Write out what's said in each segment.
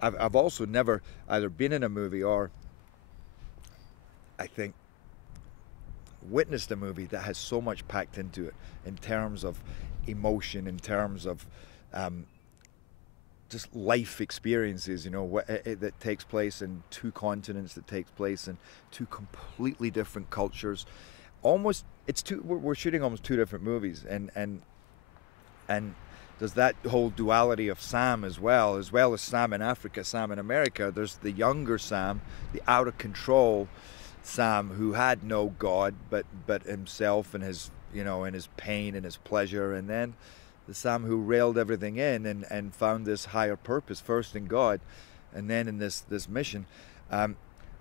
I've also never either been in a movie or, I think, witnessed a movie that has so much packed into it in terms of emotion, in terms of um, just life experiences, you know, that takes place in two continents, that takes place in two completely different cultures. Almost, it's two. We're shooting almost two different movies, and there's that whole duality of Sam as well as Sam in Africa, Sam in America. There's the younger Sam, the out of control Sam, who had no God but himself and his, you know, and his pain and his pleasure, and then the Sam who railed everything in and found this higher purpose first in God, and then in this mission, and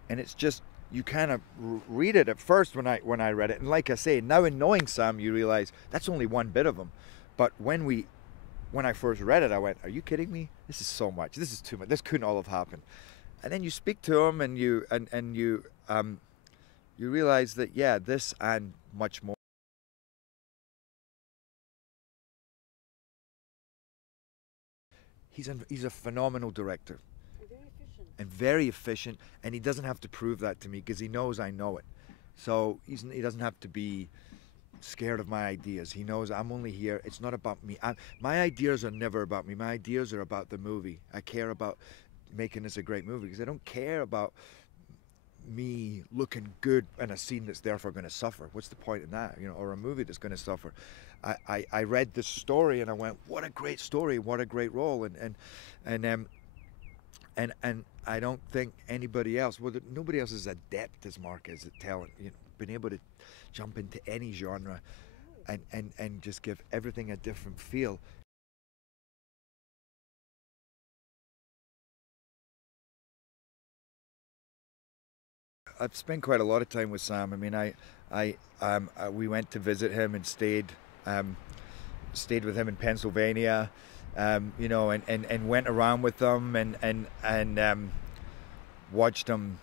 it's just, you kind of read it at first when I read it, and like I say, now in knowing Sam, you realize that's only one bit of him, but when I first read it, I went, "Are you kidding me? This is so much. This is too much. This couldn't all have happened." And then you speak to him, and you realize that, yeah, this and much more. He's a phenomenal director and very efficient, and he doesn't have to prove that to me because he knows I know it. So he doesn't have to be scared of my ideas. He knows I'm only here. It's not about me. My ideas are never about me. My ideas are about the movie. I care about making this a great movie because I don't care about me looking good in a scene that's therefore going to suffer. What's the point in that? You know, or a movie that's going to suffer. I read this story and I went, what a great story, what a great role, and I don't think anybody else, well, nobody else is adept as Mark is at talent. You know, being able to jump into any genre and just give everything a different feel. I've spent quite a lot of time with Sam. I mean, we went to visit him and um, stayed with him in Pennsylvania, you know, and went around with him and watched him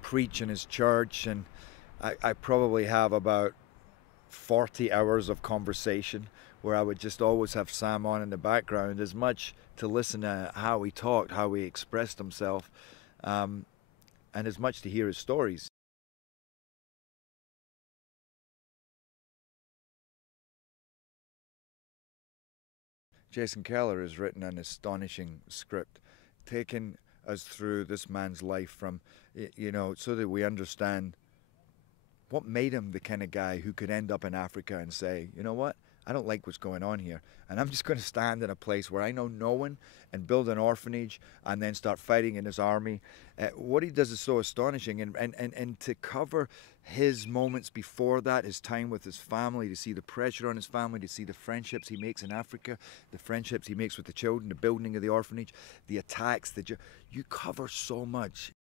preach in his church. And I probably have about 40 hours of conversation where I would just always have Sam on in the background, as much to listen to how he talked, how he expressed himself, um, and as much to hear his stories. Jason Keller has written an astonishing script, taking us through this man's life from, you know, so that we understand what made him the kind of guy who could end up in Africa and say, you know what, I don't like what's going on here, and I'm just going to stand in a place where I know no one and build an orphanage and then start fighting in his army. What he does is so astonishing, and to cover his moments before that, his time with his family, to see the pressure on his family, to see the friendships he makes in Africa, the friendships he makes with the children, the building of the orphanage, the attacks, you cover so much